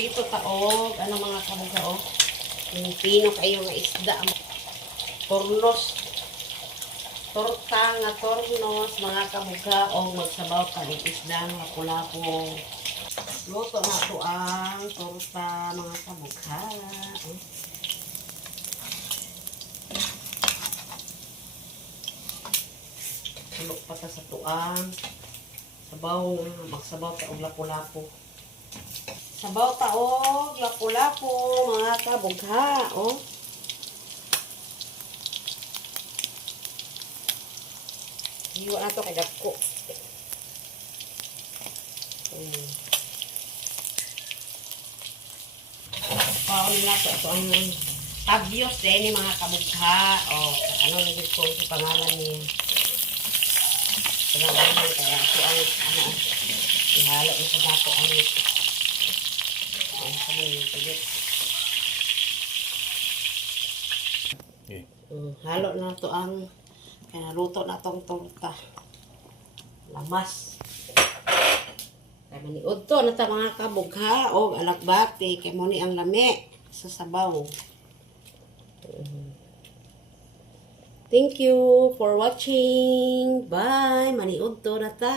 Ito taog, ano mga kabuga o. Yung pino kayo nga isda. Tornos. Torta nga tornos, mga kabuga o magsabaw ka ng isda nga lapu-lapu. Luto na ito ang torta, mga kabuga. Tulok pa ta sa tuang. Sabaw, magsabaw ta og lapu-lapu. Sabaw taog, lapu-lapu, mga kabugha, oh. Hiwa na to kay dagko. Paon na to, ito ang tabios din ni mga kabugha, oh. Ano naging ko sa pangalan niya. Pangalan kaya ito ang, ano, ihalo na sa dato ang halo na to ang luto na tong torta. Lamas. Kaya maniud to na ta mga kabugha o alakbati kay mo ni ang lami sa sabaw. Thank you for watching. Bye. Maniud to na ta.